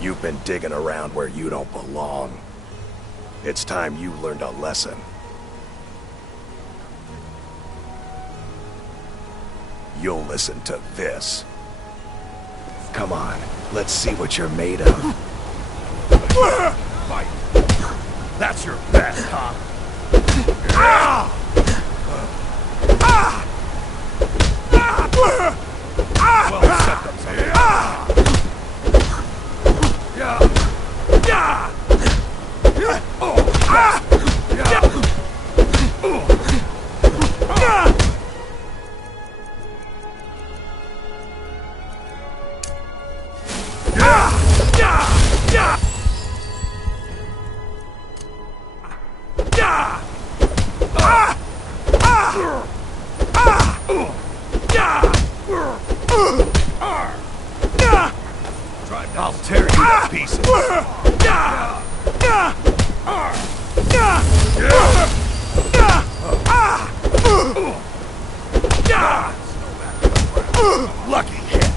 You've been digging around where you don't belong. It's time you learned a lesson. You'll listen to this. Come on, let's see what you're made of. Fight! That's your best, huh? Well, set them something. I'll tear you to pieces. Lucky hit.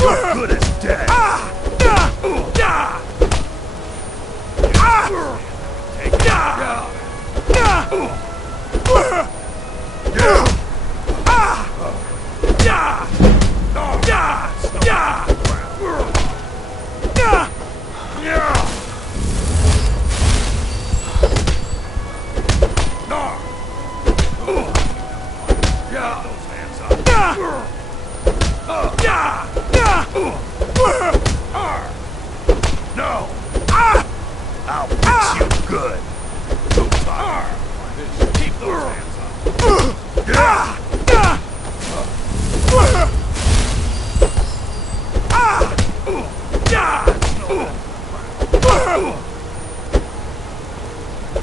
You're good as dead. Take it. No! I'll fix you good! Keep those hands up!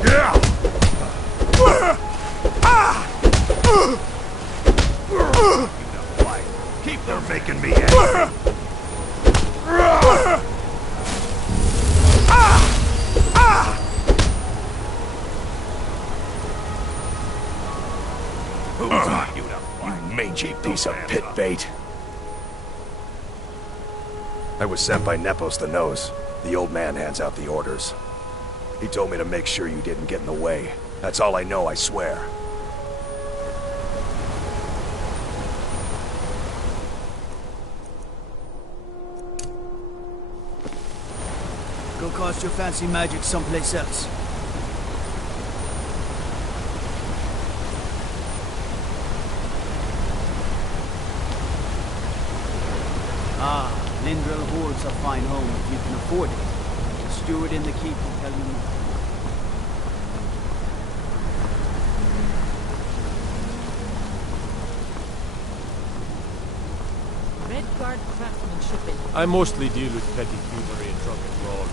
Yeah! Keep them making me angry! Who taught you to fight? You mangy piece of pit bait. I was sent by Nepos the Nose. The old man hands out the orders. He told me to make sure you didn't get in the way. That's all I know, I swear. Go cast your fancy magic someplace else. Ah, Lindrel hoards a fine home if you can afford it. The steward in the keep will tell you more. Redguard craftsmanship in... I mostly deal with petty thievery and drunken brawls.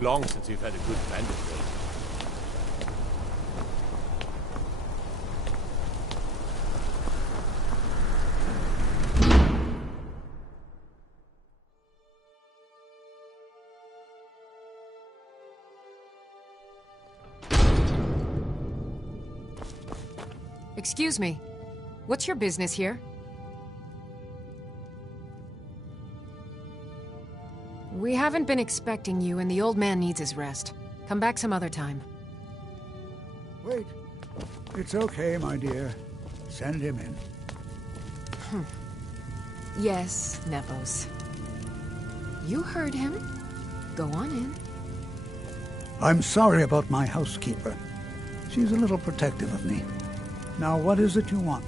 Long since we've had a good bandit raid. Excuse me. What's your business here? We haven't been expecting you, and the old man needs his rest. Come back some other time. Wait. It's okay, my dear. Send him in. Yes, Nepos. You heard him. Go on in. I'm sorry about my housekeeper. She's a little protective of me. Now, what is it you want?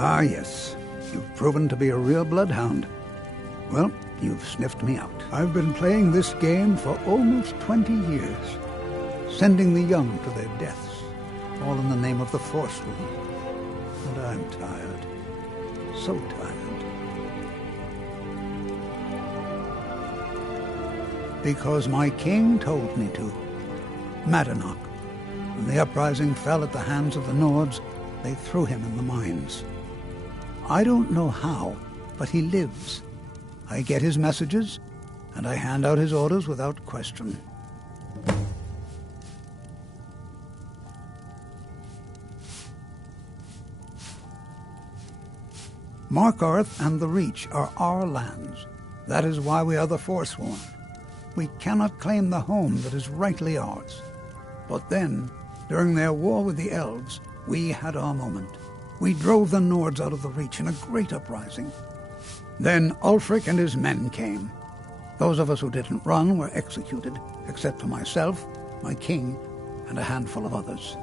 Ah, yes. You've proven to be a real bloodhound. Well, you've sniffed me out. I've been playing this game for almost 20 years, sending the young to their deaths, all in the name of the Forsworn. And I'm tired. So tired. Because my king told me to. Madanach. When the uprising fell at the hands of the Nords, they threw him in the mines. I don't know how, but he lives. I get his messages, and I hand out his orders without question. Markarth and the Reach are our lands. That is why we are the Forsworn. We cannot claim the home that is rightly ours. But then, during their war with the elves, we had our moment. We drove the Nords out of the Reach in a great uprising. Then Ulfric and his men came. Those of us who didn't run were executed, except for myself, my king, and a handful of others.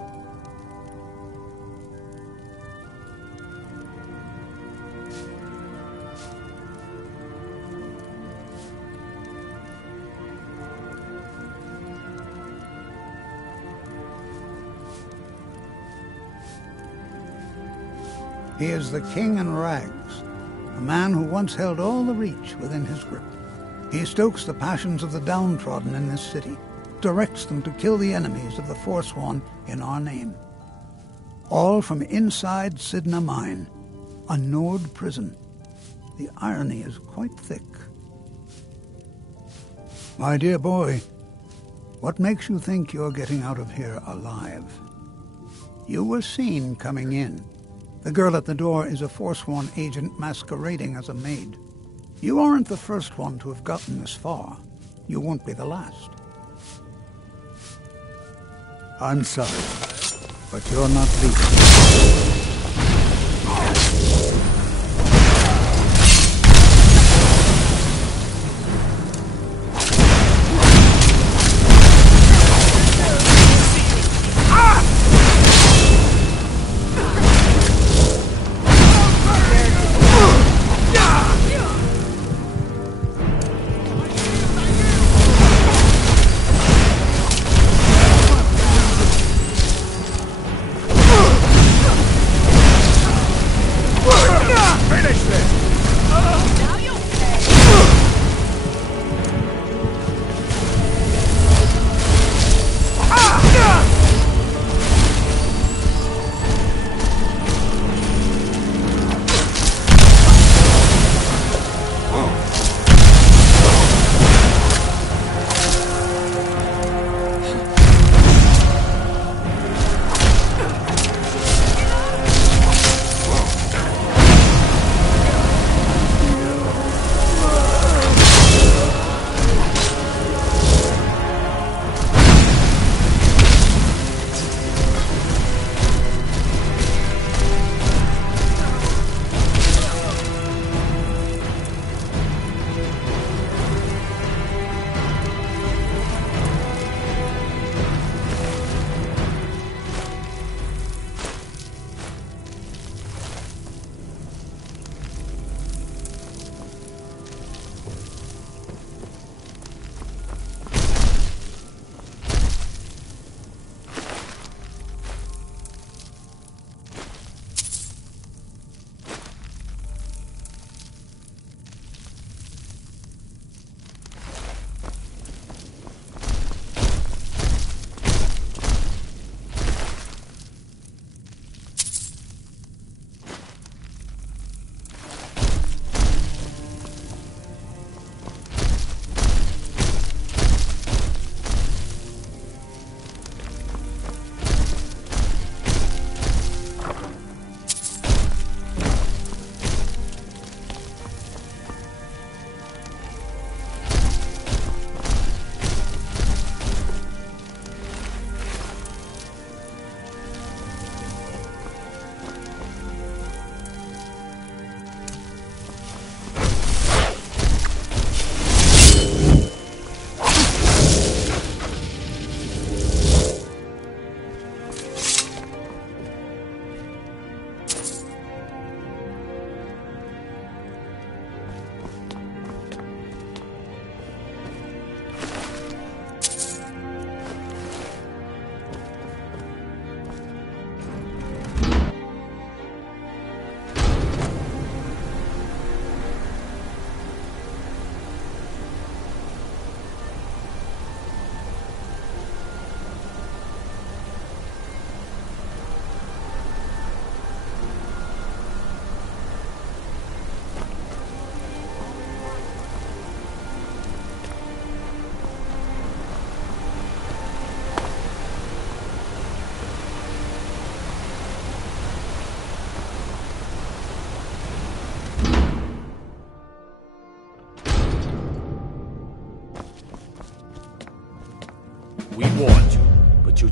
He is the king in rags, a man who once held all the Reach within his grip. He stokes the passions of the downtrodden in this city, directs them to kill the enemies of the Forsworn in our name. All from inside Sidna Mine, a Nord prison. The irony is quite thick. My dear boy, what makes you think you're getting out of here alive? You were seen coming in. The girl at the door is a Forsworn agent masquerading as a maid. You aren't the first one to have gotten this far. You won't be the last. I'm sorry, but you're not leaving.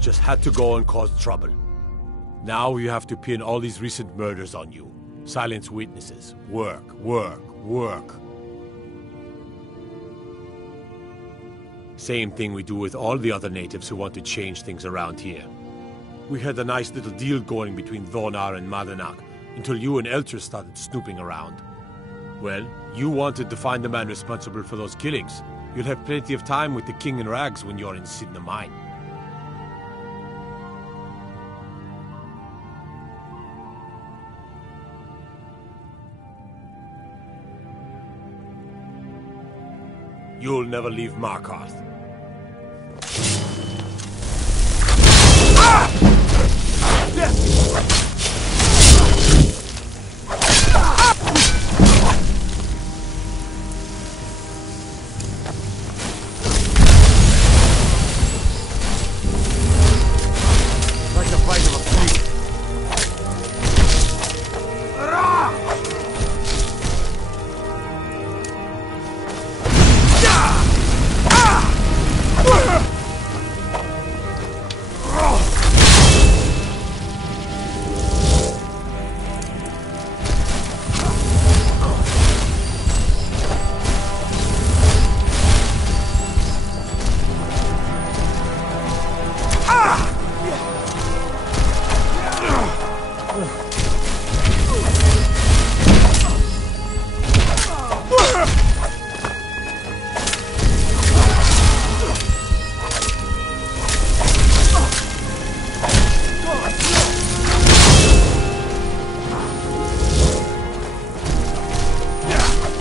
just had to go and cause trouble. Now you have to pin all these recent murders on you. Silence witnesses. Work, work, work. Same thing we do with all the other natives who want to change things around here. We had a nice little deal going between Thonar and Madanak until you and Elter started snooping around. Well, you wanted to find the man responsible for those killings. You'll have plenty of time with the King in Rags when you're in Sidna Mine. You'll never leave Markarth. Like the bite of a flea.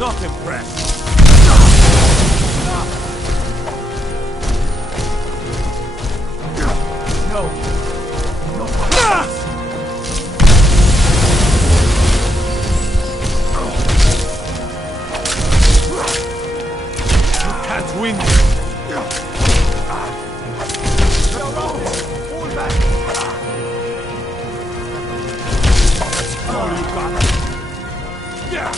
Not impressed. No. No. You can't win. Fall back. That's all you got. Yeah.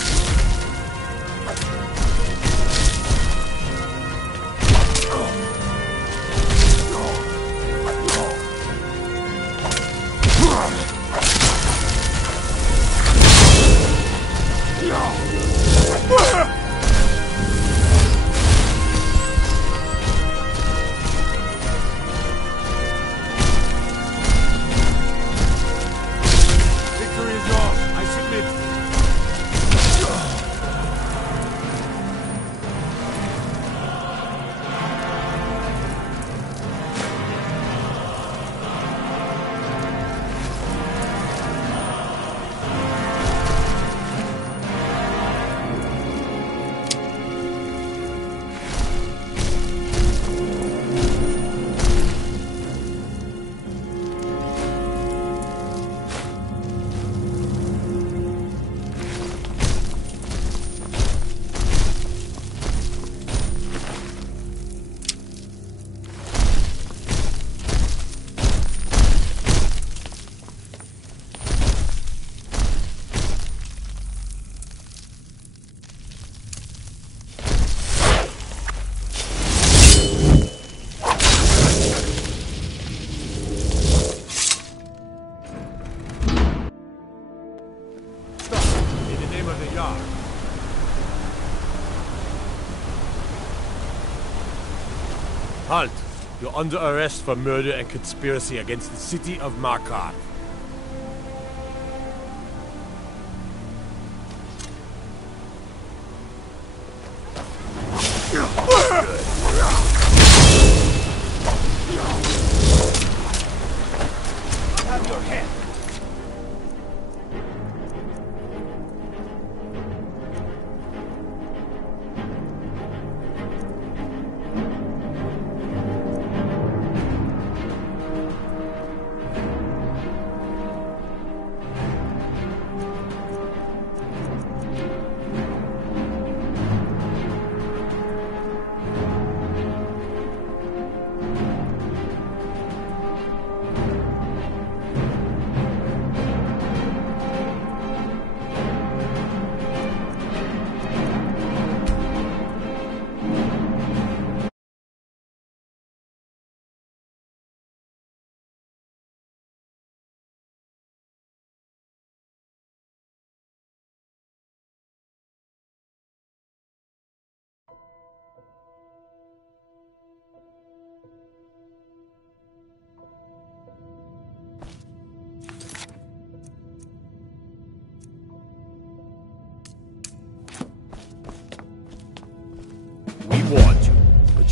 Victory is yours. I submit. Halt! You're under arrest for murder and conspiracy against the city of Markarth. Have your head.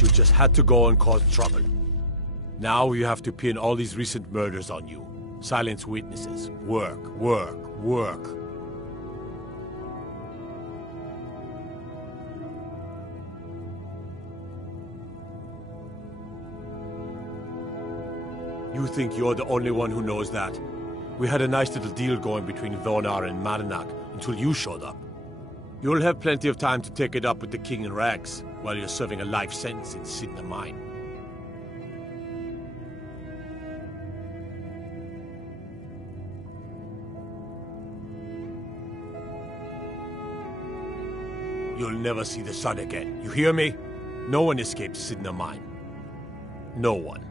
you just had to go and cause trouble. Now you have to pin all these recent murders on you. Silence witnesses. Work, work, work. You think you're the only one who knows that? We had a nice little deal going between Vonar and Madanak until you showed up. You'll have plenty of time to take it up with the king in rags while you're serving a life sentence in Sidna Mine. You'll never see the sun again. You hear me? No one escapes Sidna Mine. No one.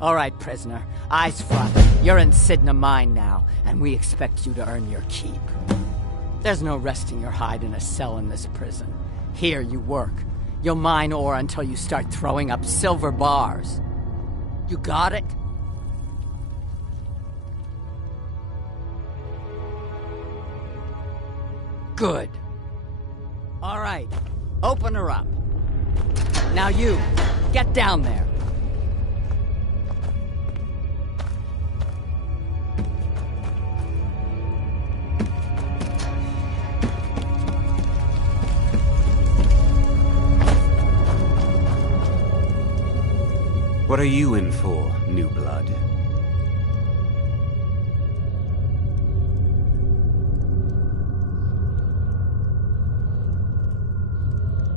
All right, prisoner. Eyes front. You're in Sidna Mine now, and we expect you to earn your keep. There's no resting your hide in a cell in this prison. Here you work. You'll mine ore until you start throwing up silver bars. You got it? Good. All right. Open her up. Now you, get down there. What are you in for, new blood?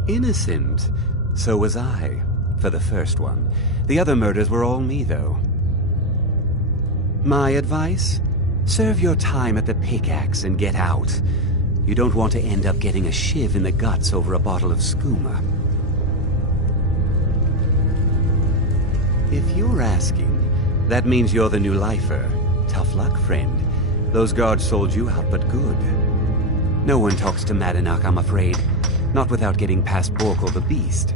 Innocent. So was I, for the first one. The other murders were all me, though. My advice? Serve your time at the pickaxe and get out. You don't want to end up getting a shiv in the guts over a bottle of skooma. If you're asking, that means you're the new lifer. Tough luck, friend. Those guards sold you out, but good. No one talks to Madanak, I'm afraid. Not without getting past Borkle the Beast.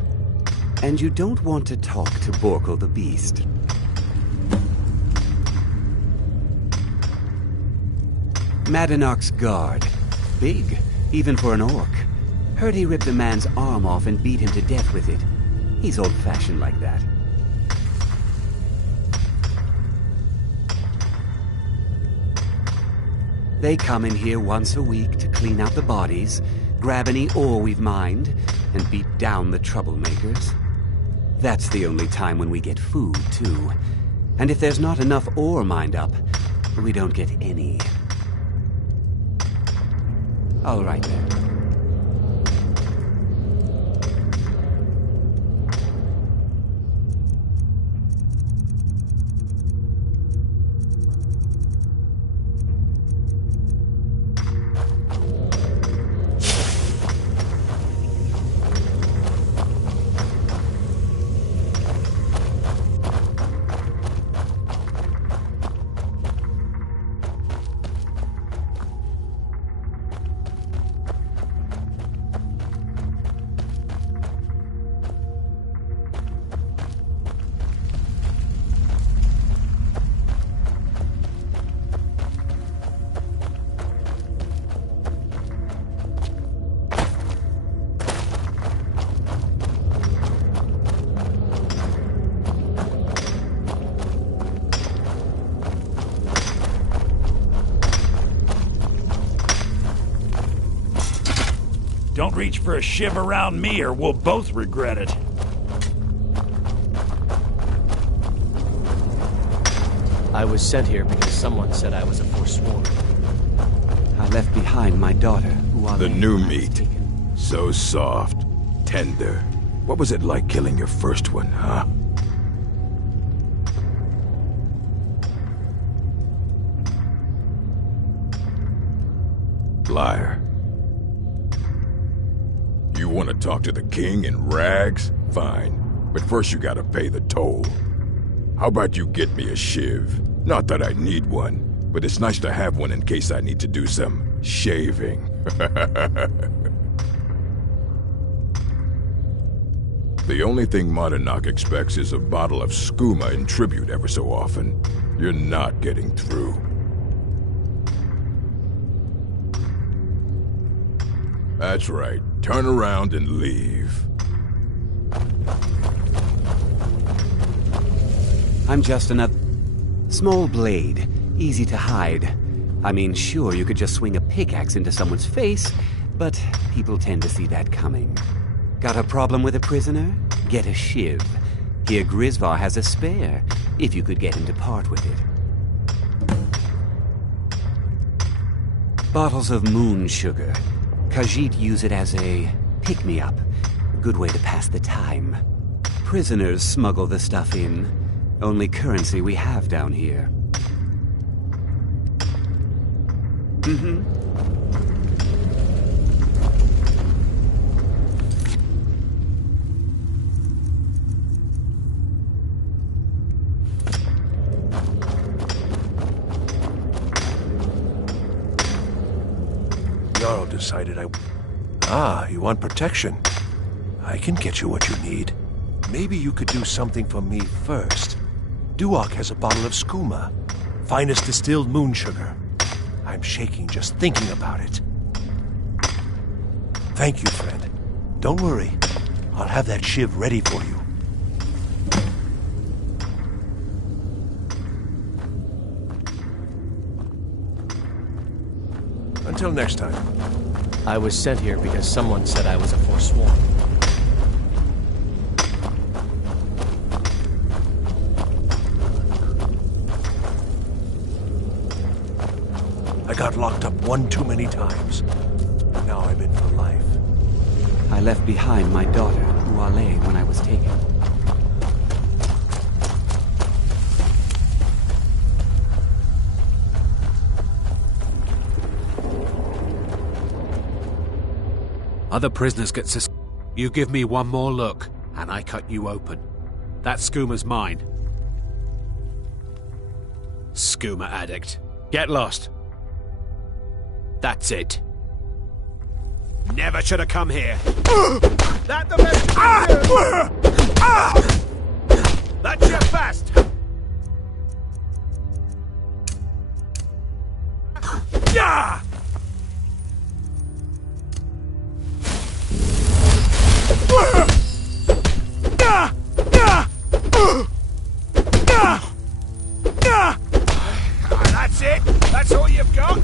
And you don't want to talk to Borkle the Beast. Madanak's guard. Big, even for an orc. Heard he ripped a man's arm off and beat him to death with it. He's old-fashioned like that. They come in here once a week to clean out the bodies, grab any ore we've mined, and beat down the troublemakers. That's the only time when we get food, too. And if there's not enough ore mined up, we don't get any. All right, then. Don't reach for a shiv around me or we'll both regret it. I was sent here because someone said I was a forsworn. I left behind my daughter, who are the new meat. So soft, tender. What was it like killing your first one, huh? Liar. You want to talk to the king in rags? Fine. But first you gotta pay the toll. How about you get me a shiv? Not that I need one. but it's nice to have one in case I need to do some shaving. The only thing Monadnock expects is a bottle of skooma in tribute every so often. You're not getting through. That's right. Turn around and leave. I'm just another small blade, easy to hide. I mean, sure, you could just swing a pickaxe into someone's face, but people tend to see that coming. Got a problem with a prisoner? Get a shiv. Here Grisvar has a spare, if you could get him to part with it. Bottles of moon sugar. Khajiit use it as a pick-me-up. Good way to pass the time. Prisoners smuggle the stuff in. Only currency we have down here. Mm-hmm. Jarl decided Ah, you want protection? I can get you what you need. Maybe you could do something for me first. Duok has a bottle of skooma. Finest distilled moon sugar. I'm shaking just thinking about it. Thank you, friend. Don't worry. I'll have that shiv ready for you. Until next time. I was sent here because someone said I was a forsworn. I got locked up one too many times. Now I'm in for life. I left behind my daughter, Uale, when I was taken. Other prisoners get You give me one more look, and I cut you open. That skooma's mine. Skooma addict. Get lost. That's it. Never should have come here. That the best That's your fast. Yeah! That's it? That's all you've got?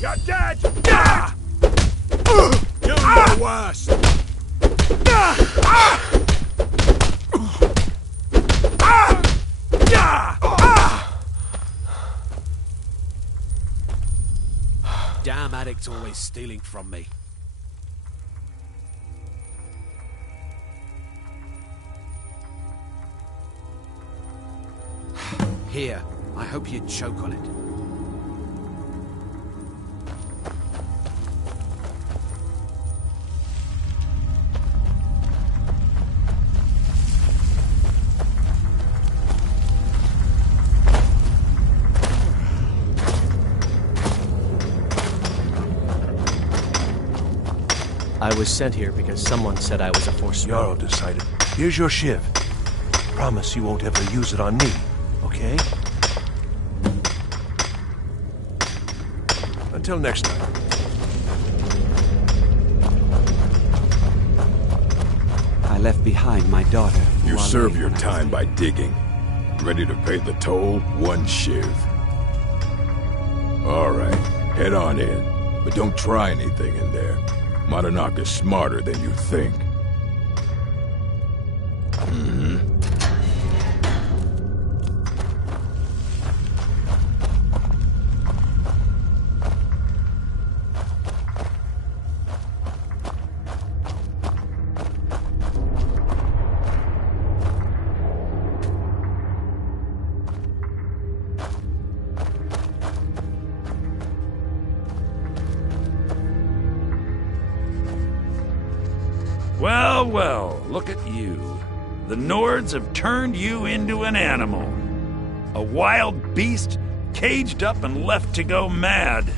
You're dead! You know worse! Damn addict's always stealing from me. Here, I hope you choke on it. I was sent here because someone said I was a forsworn. Jarl decided. Here's your shiv. Promise you won't ever use it on me, okay? Until next time. I left behind my daughter. You serve your time by digging. Ready to pay the toll? One shiv. All right, head on in. But don't try anything in there. Monadnock is smarter than you think. Well, well, look at you. The Nords have turned you into an animal. A wild beast caged up and left to go mad.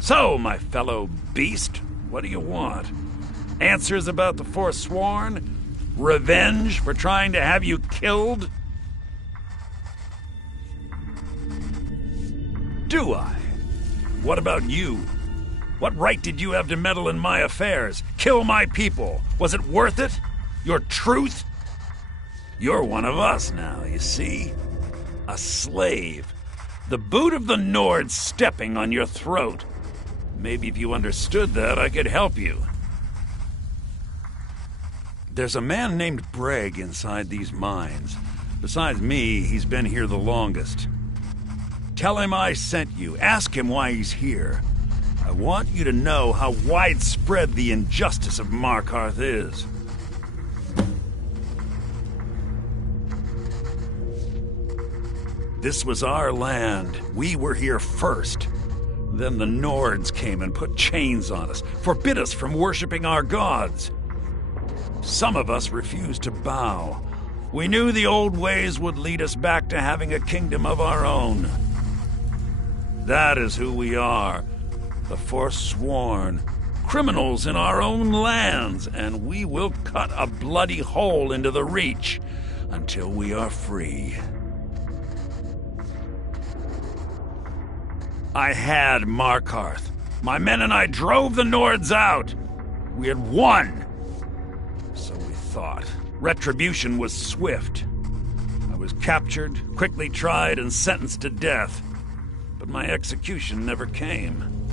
So, my fellow beast, what do you want? Answers about the Forsworn? Revenge for trying to have you killed? Do I? What about you? What right did you have to meddle in my affairs? Kill my people? Was it worth it? Your truth? You're one of us now, you see? A slave. The boot of the Nord stepping on your throat. Maybe if you understood that, I could help you. There's a man named Breg inside these mines. Besides me, he's been here the longest. Tell him I sent you. Ask him why he's here. I want you to know how widespread the injustice of Markarth is. This was our land. We were here first. Then the Nords came and put chains on us, forbid us from worshipping our gods. Some of us refused to bow. We knew the old ways would lead us back to having a kingdom of our own. That is who we are, the Forsworn, criminals in our own lands, and we will cut a bloody hole into the Reach until we are free. I had Markarth. My men and I drove the Nords out. We had won. So we thought. Retribution was swift. I was captured, quickly tried, and sentenced to death. But my execution never came.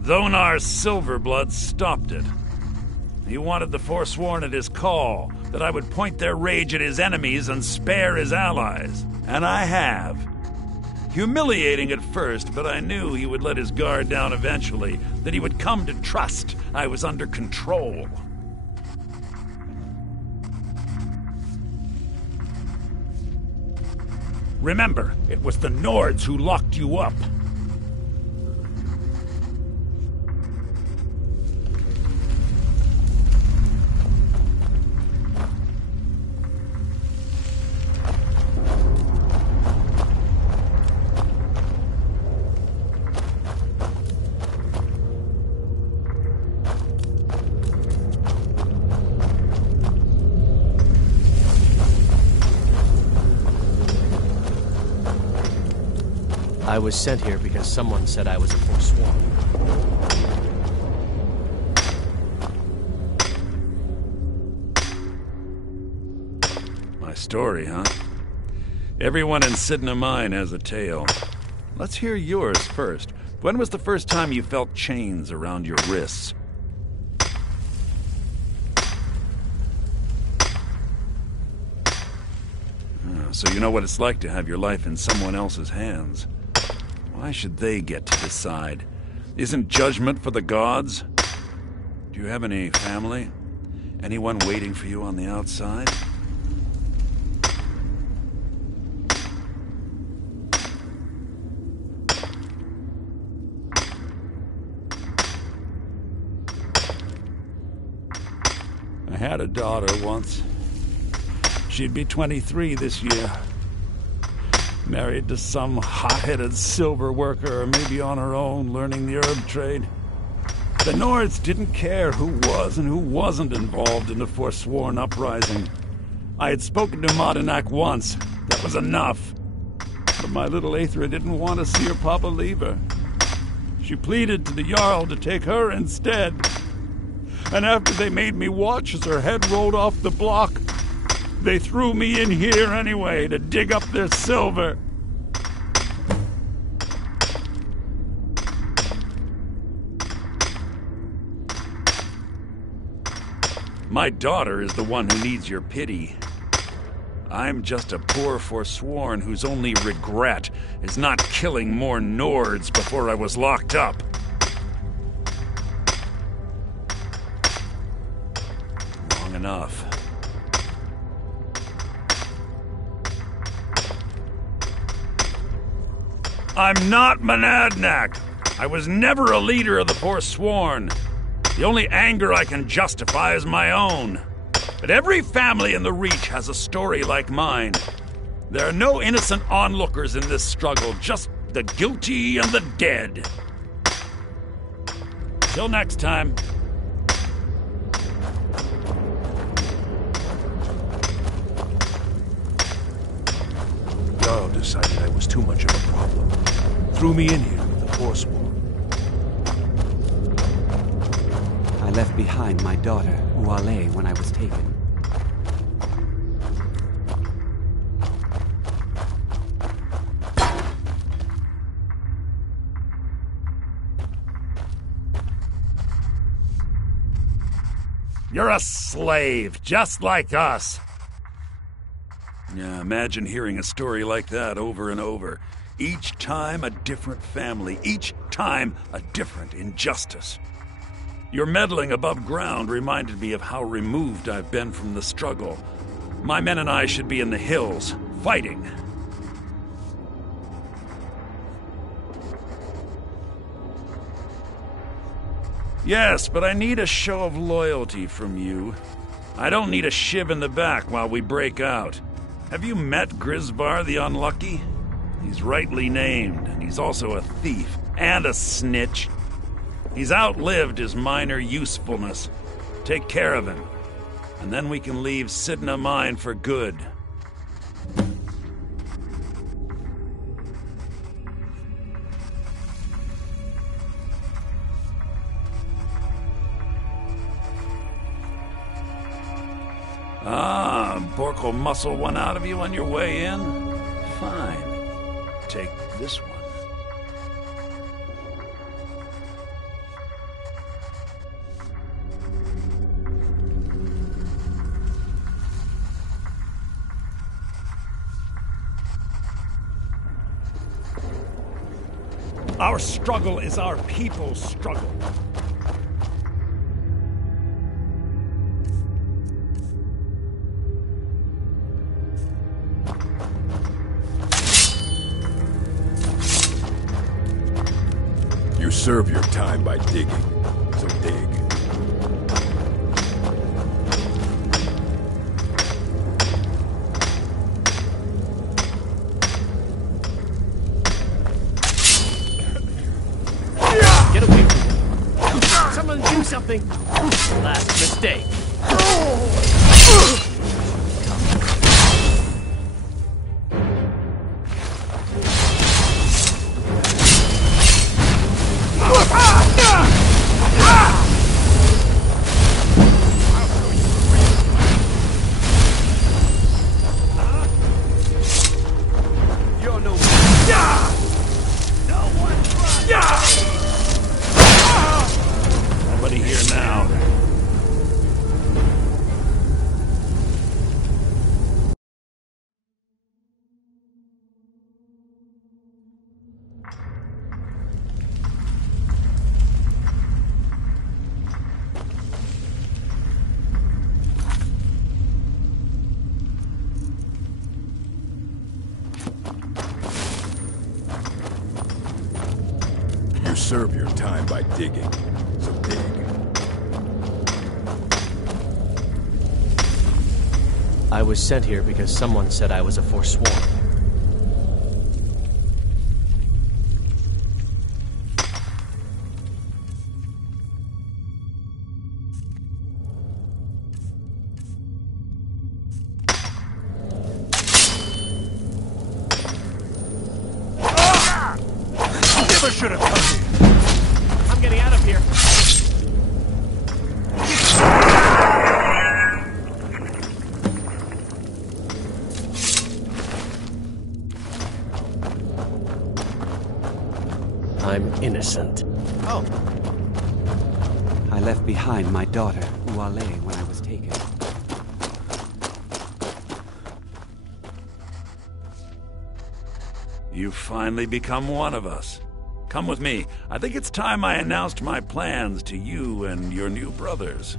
Dhonar's Silverblood stopped it. He wanted the Forsworn at his call, that I would point their rage at his enemies and spare his allies. And I have. Humiliating at first, but I knew he would let his guard down eventually, that he would come to trust I was under control. Remember, it was the Nords who locked you up. I was sent here because someone said I was a Forsworn. My story, huh? Everyone in Sidna Mine has a tale. Let's hear yours first. When was the first time you felt chains around your wrists? So you know what it's like to have your life in someone else's hands. Why should they get to decide? Isn't judgment for the gods? Do you have any family? Anyone waiting for you on the outside? I had a daughter once. She'd be 23 this year. Married to some hot-headed silver worker, or maybe on her own, learning the herb trade. The Nords didn't care who was and who wasn't involved in the Forsworn uprising. I had spoken to Madanak once. That was enough. But my little Aethra didn't want to see her papa leave her. She pleaded to the Jarl to take her instead. And after they made me watch as her head rolled off the block, they threw me in here anyway to dig up their silver. My daughter is the one who needs your pity. I'm just a poor Forsworn whose only regret is not killing more Nords before I was locked up. Long enough. I'm not Monadnack. I was never a leader of the Forsworn. The only anger I can justify is my own. But every family in the Reach has a story like mine. There are no innocent onlookers in this struggle, just the guilty and the dead. Till next time. Jarl decided I was too much of a problem. Threw me in here with the Forsworn. I left behind my daughter, Uale, when I was taken. You're a slave, just like us. Yeah, imagine hearing a story like that over and over. Each time a different family, each time a different injustice. Your meddling above ground reminded me of how removed I've been from the struggle. My men and I should be in the hills, fighting. Yes, but I need a show of loyalty from you. I don't need a shiv in the back while we break out. Have you met Grisvar the Unlucky? He's rightly named, and he's also a thief and a snitch. He's outlived his minor usefulness. Take care of him, and then we can leave Sidna Mine for good. Bork will muscle one out of you on your way in? Fine. Take this one. Our struggle is our people's struggle. You serve your time by digging, so dig. Get away from me. Someone do something. Last mistake. Nobody here now. You serve your time by digging, so dig. I was sent here because someone said I was a Forsworn. Never should have come here. I'm getting out of here. I'm innocent. Oh. I left behind my daughter, Uale, when I was taken. You've finally become one of us. Come with me. I think it's time I announced my plans to you and your new brothers.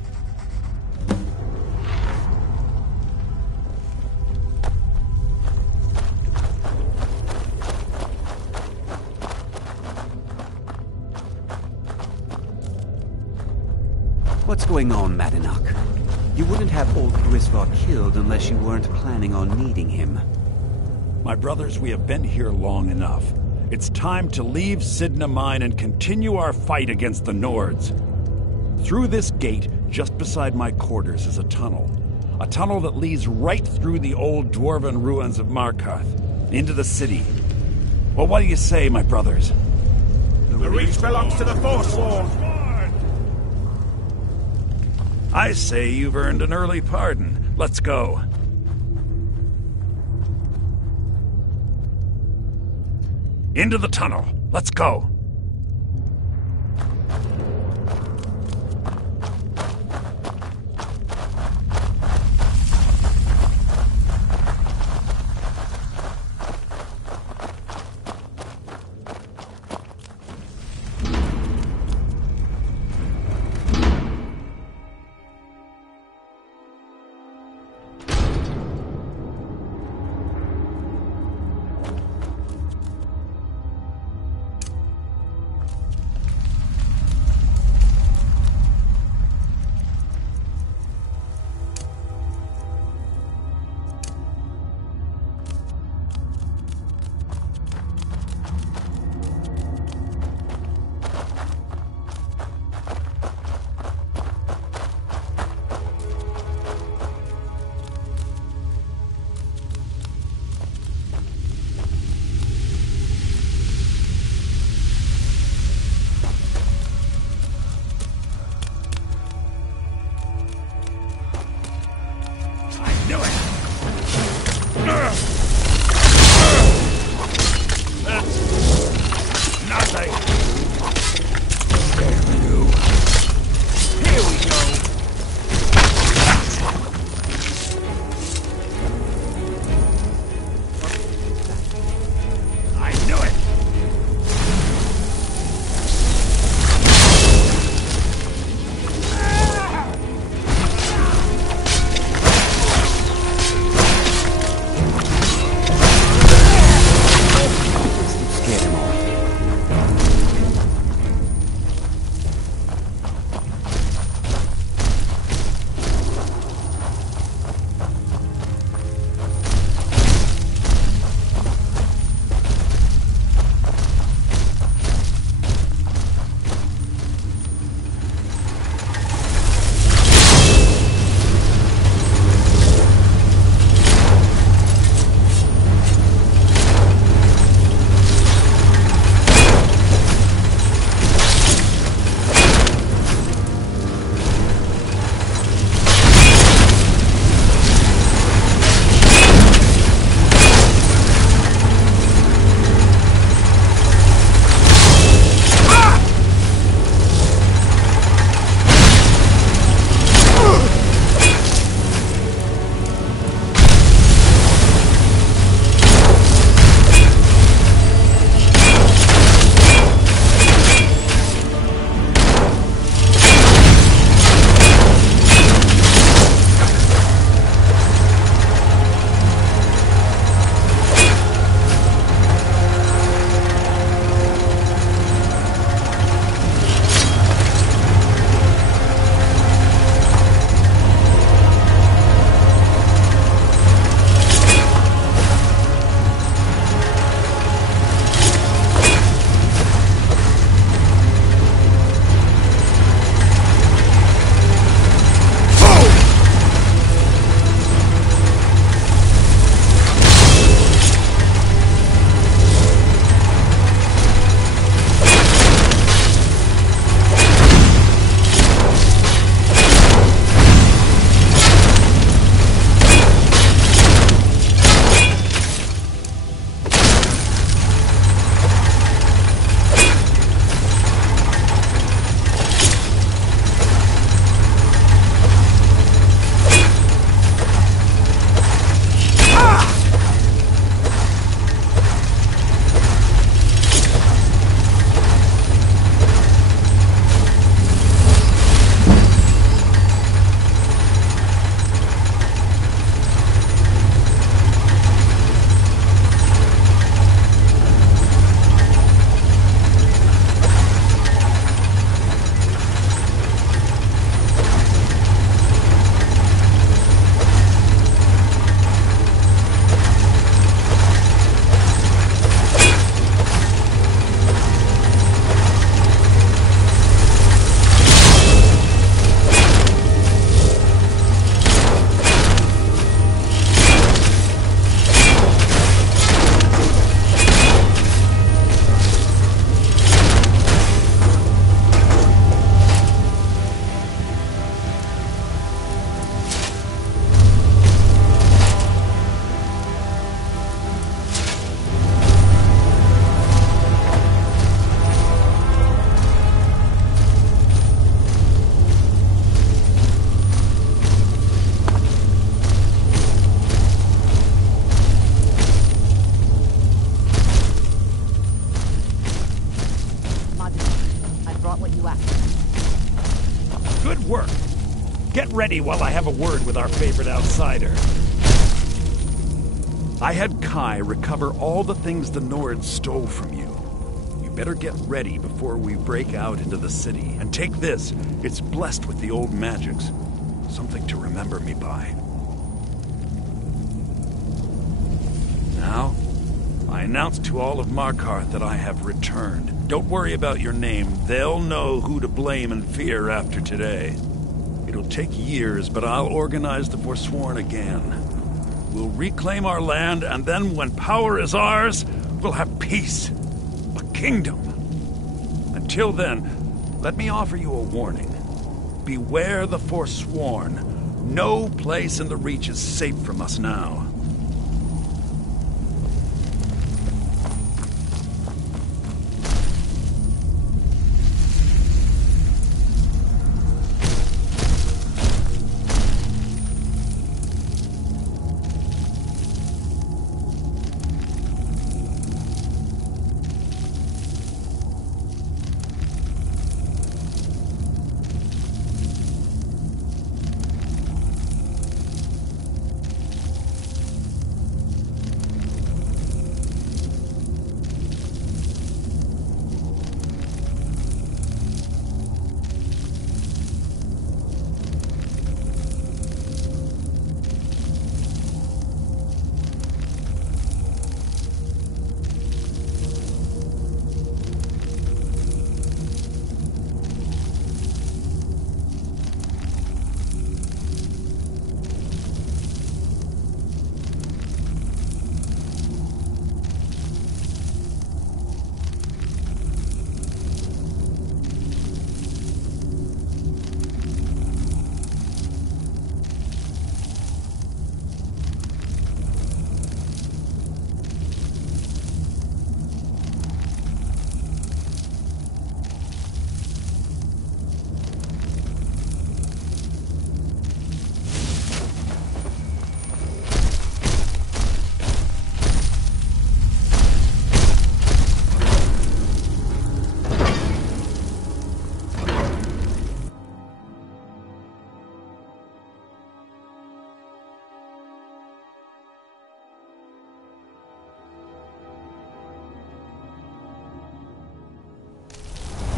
What's going on, Madanach? You wouldn't have old Grisvar killed unless you weren't planning on needing him. My brothers, we have been here long enough. It's time to leave Sidna Mine and continue our fight against the Nords. Through this gate, just beside my quarters, is a tunnel. A tunnel that leads right through the old dwarven ruins of Markarth, into the city. Well, what do you say, my brothers? The Reach belongs to the Forsworn. I say you've earned an early pardon. Let's go. Into the tunnel. Let's go. ready while I have a word with our favorite outsider. I had Kai recover all the things the Nords stole from you. You better get ready before we break out into the city. And take this. It's blessed with the old magics. Something to remember me by. Now, I announce to all of Markarth that I have returned. Don't worry about your name. They'll know who to blame and fear after today. It'll take years, but I'll organize the Forsworn again. We'll reclaim our land, and then when power is ours, we'll have peace. A kingdom. Until then, let me offer you a warning. Beware the Forsworn. No place in the Reach is safe from us now.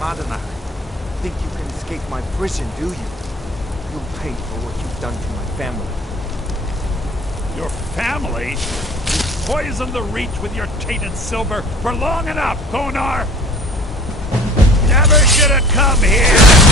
Madana, think you can escape my prison, do you? You'll pay for what you've done to my family. Your family? You poisoned the Reach with your tainted silver for long enough, Konar! Never should have come here!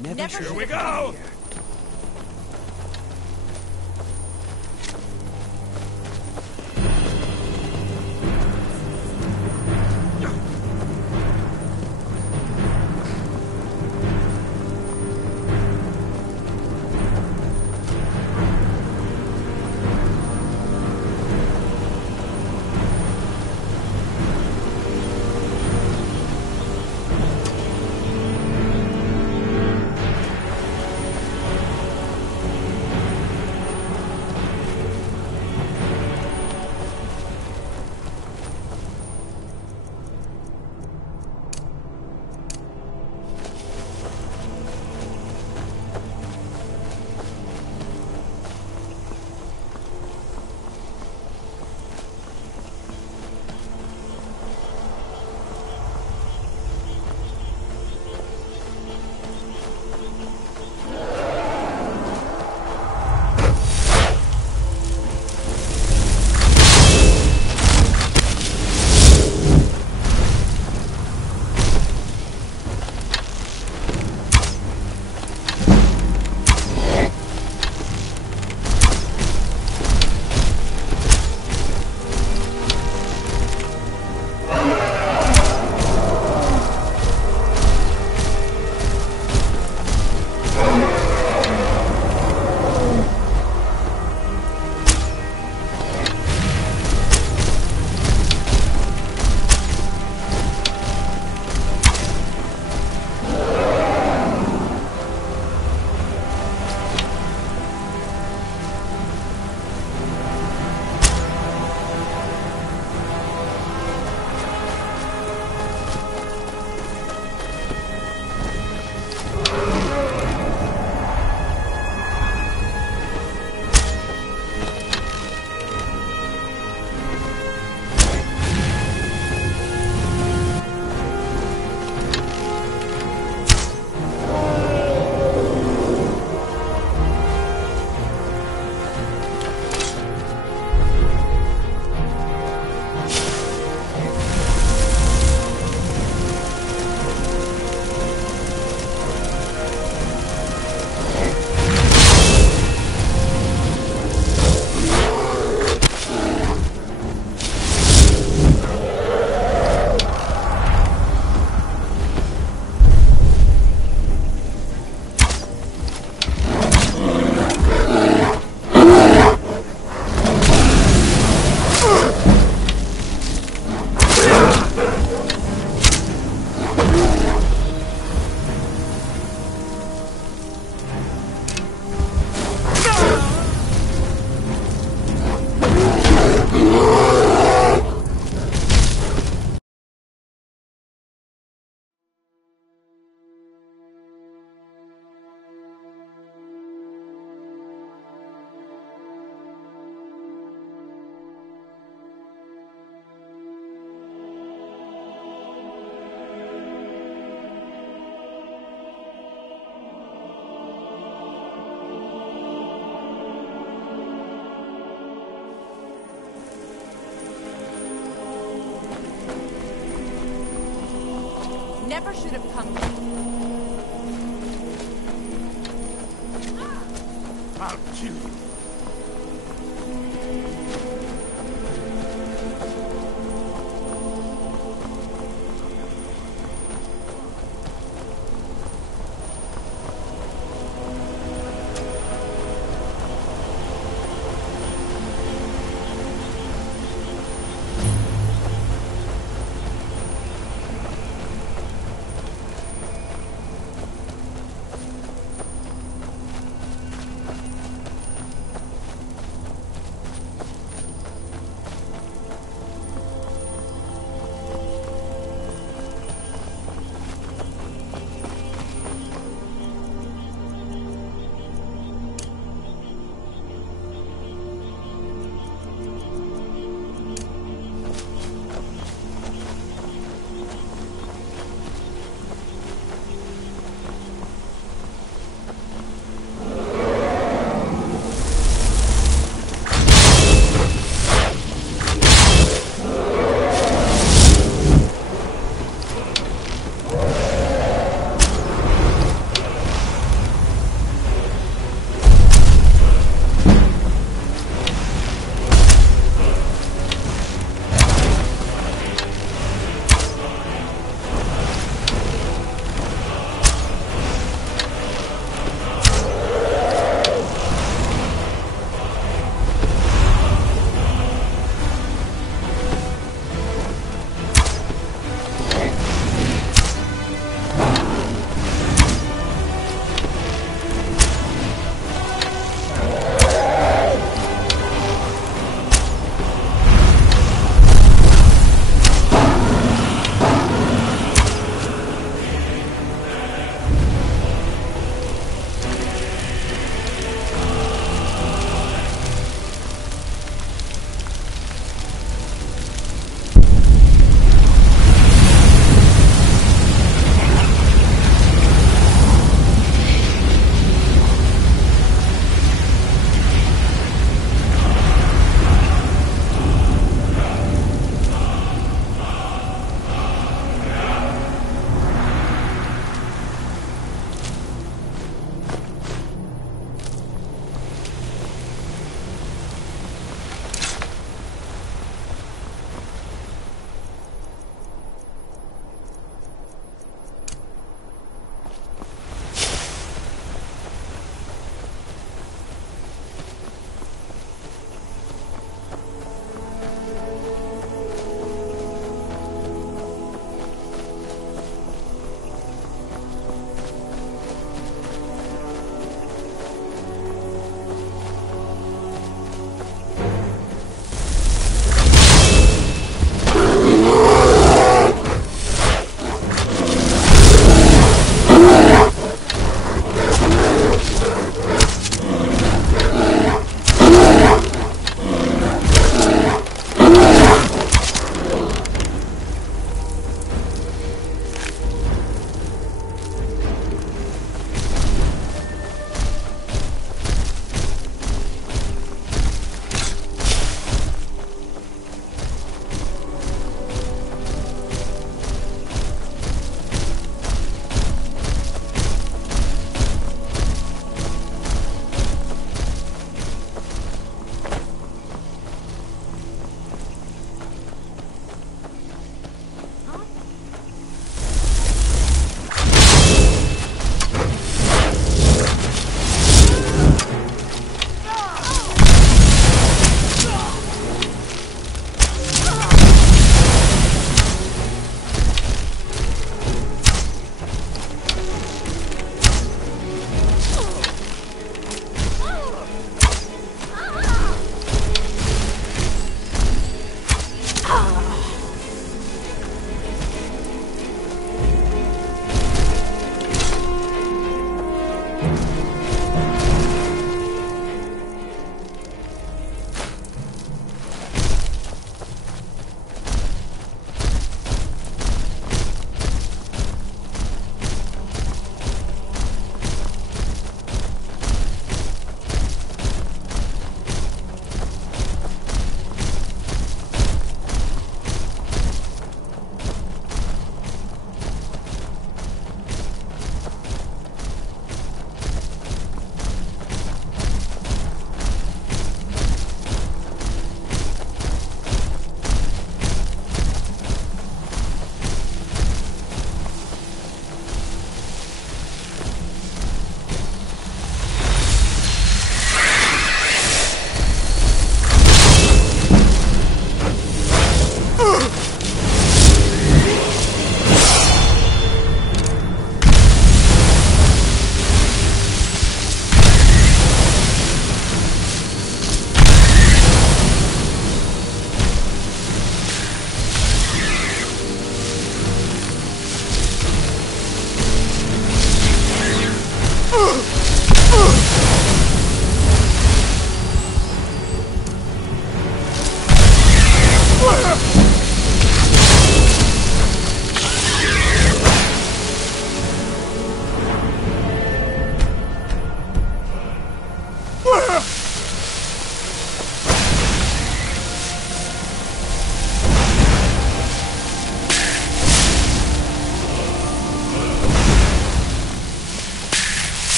Never Here we go! Never should have come here. I'll kill you.